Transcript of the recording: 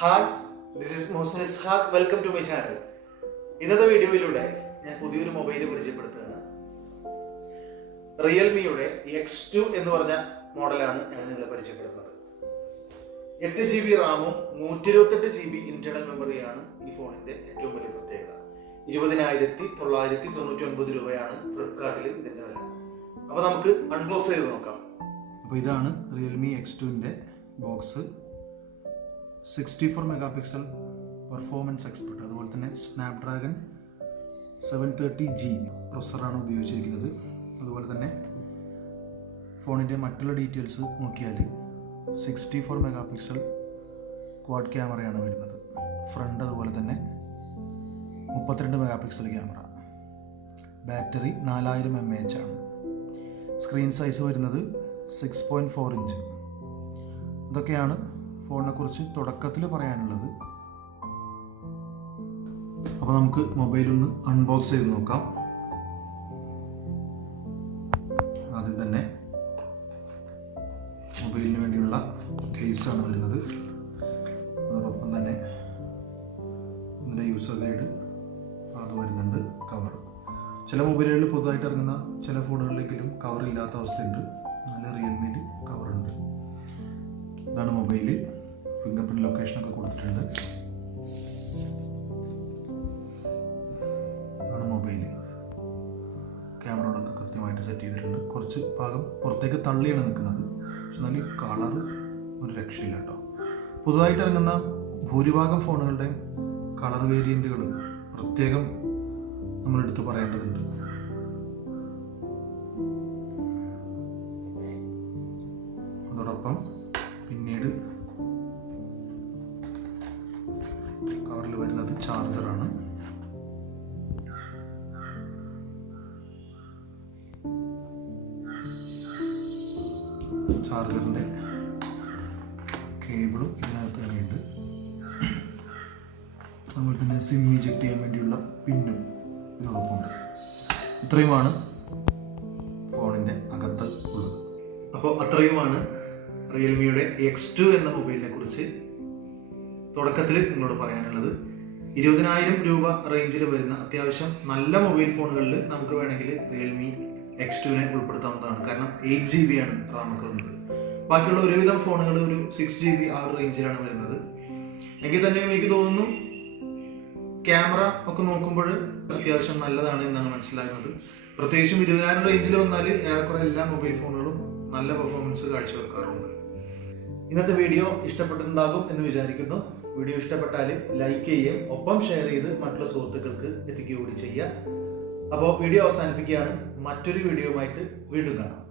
Hi, this is Mohsen Ishaq. Welcome to my channel. ഇന്നത്തെ വീഡിയോയിലൂടെ ഞാൻ പുതിയൊരു മൊബൈൽ പരിചയപ്പെടുത്തുകയാണ്. റിയൽമിയുടെ X2 എന്ന് പറഞ്ഞ മോഡലാണ് ഞാൻ നിങ്ങളെ പരിചയപ്പെടുത്തുന്നത്. 8GB റാമും 128GB ഇന്റേണൽ മെമ്മറിയാണ് ഈ ഫോണിന്റെ ഏറ്റവും വലിയ പ്രത്യേകത. 20,999 രൂപയാണ് ഫ്ലിപ്കാർട്ടിൽ ഇതിന്റെ വില. അപ്പോൾ നമുക്ക് അൺബോക്സ് ചെയ്ത് നോക്കാം. അപ്പോൾ ഇതാണ് റിയൽമി X2ന്റെ ബോക്സ്. 64 മെഗാപിക്സൽ പെർഫോമൻസ് എക്സ്പെർട്ട്, അതുപോലെ തന്നെ സ്നാപ്ഡ്രാഗൺ 730G പ്രൊസറാണ് ഉപയോഗിച്ചിരിക്കുന്നത്. അതുപോലെ തന്നെ ഫോണിൻ്റെ മറ്റുള്ള ഡീറ്റെയിൽസ് നോക്കിയാൽ 64 മെഗാപിക്സൽ ക്വാഡ് ക്യാമറയാണ് വരുന്നത്. ഫ്രണ്ട് അതുപോലെ തന്നെ 32 മെഗാപിക്സൽ ക്യാമറ. ബാറ്ററി 4000 mAh ആണ്. സ്ക്രീൻ സൈസ് വരുന്നത് 6.4 ഇഞ്ച്. ഇതൊക്കെയാണ് ഫോണിനെ കുറിച്ച് തുടക്കത്തിൽ പറയാനുള്ളത്. അപ്പോൾ നമുക്ക് മൊബൈൽ ഒന്ന് അൺബോക്സ് ചെയ്ത് നോക്കാം. ആദ്യം തന്നെ മൊബൈലിന് വേണ്ടിയുള്ള കേസാണ് വരുന്നത്. അതോടൊപ്പം തന്നെ ഇതിൻ്റെ യൂസർ ഗൈഡ് അത് വരുന്നുണ്ട്. കവർ ചില മൊബൈലുകളിൽ പുതുതായിട്ട് ഇറങ്ങുന്ന ചില ഫോണുകളിലെങ്കിലും കവർ ഇല്ലാത്ത അവസ്ഥയുണ്ട്. നല്ല റിയൽമിയിൽ കവറുണ്ട്. ഇതാണ് മൊബൈൽ. ഫിംഗർ പ്രിന്റ് ലൊക്കേഷനൊക്കെ കൊടുത്തിട്ടുണ്ട്. ഇതാണ് മൊബൈൽ. ക്യാമറകളൊക്കെ കൃത്യമായിട്ട് സെറ്റ് ചെയ്തിട്ടുണ്ട്. കുറച്ച് ഭാഗം പുറത്തേക്ക് തള്ളിയാണ് നിൽക്കുന്നത്. പക്ഷെ എന്നാലും കളർ ഒരു രക്ഷയില്ല കേട്ടോ. പുതുതായിട്ട് ഇറങ്ങുന്ന ഭൂരിഭാഗം ഫോണുകളുടെ കളർ വേരിയൻറ്റുകൾ പ്രത്യേകം നമ്മളെടുത്ത് പറയേണ്ടതുണ്ട്. അതോടൊപ്പം പിന്നീട് കവറിൽ വരുന്നത് ചാർജറാണ്. ചാർജറിൻ്റെ കേബിളും ഇതിനകത്ത് തന്നെയുണ്ട്. അതുപോലെ തന്നെ സിം ഇജക്ട് ചെയ്യാൻ വേണ്ടിയുള്ള പിന്നും ഇതോടൊപ്പമുണ്ട്. ഇത്രയുമാണ് ഫോണിൻ്റെ അകത്ത് ഉള്ളത്. അപ്പോൾ അത്രയുമാണ് റിയൽമിയുടെ X2 എന്ന മൊബൈലിനെ കുറിച്ച് തുടക്കത്തിൽ നിങ്ങളോട് പറയാനുള്ളത്. 20,000 രൂപ റേഞ്ചിൽ വരുന്ന അത്യാവശ്യം നല്ല മൊബൈൽ ഫോണുകളിൽ നമുക്ക് വേണമെങ്കിൽ റിയൽമി X2നെ ഉൾപ്പെടുത്താവുന്നതാണ്. കാരണം 8GB ആണ് റാമൊക്കെ വന്നത്. ബാക്കിയുള്ള ഒരുവിധം ഫോണുകൾ ഒരു 6GB ആ ഒരു റേഞ്ചിലാണ് വരുന്നത്. എങ്കിൽ തന്നെ എനിക്ക് തോന്നുന്നു ക്യാമറ ഒക്കെ നോക്കുമ്പോൾ അത്യാവശ്യം നല്ലതാണ് എന്നാണ് മനസ്സിലാകുന്നത്. പ്രത്യേകിച്ചും 20,000 റേഞ്ചിൽ വന്നാൽ ഏറെക്കുറെ എല്ലാ മൊബൈൽ ഫോണുകളും നല്ല പെർഫോമൻസ് കാഴ്ചവെക്കാറുണ്ട്. ഇന്നത്തെ വീഡിയോ ഇഷ്ടപ്പെട്ടിട്ടുണ്ടാകും എന്ന് വിചാരിക്കുന്നു. വീഡിയോ ഇഷ്ടപ്പെട്ടാൽ ലൈക്ക് ചെയ്യുകയും ഒപ്പം ഷെയർ ചെയ്ത് മറ്റുള്ള സുഹൃത്തുക്കൾക്ക് എത്തിക്കുക കൂടി ചെയ്യുക. അപ്പോൾ വീഡിയോ അവസാനിപ്പിക്കുകയാണ്. മറ്റൊരു വീഡിയോയുമായിട്ട് വീണ്ടും കാണാം.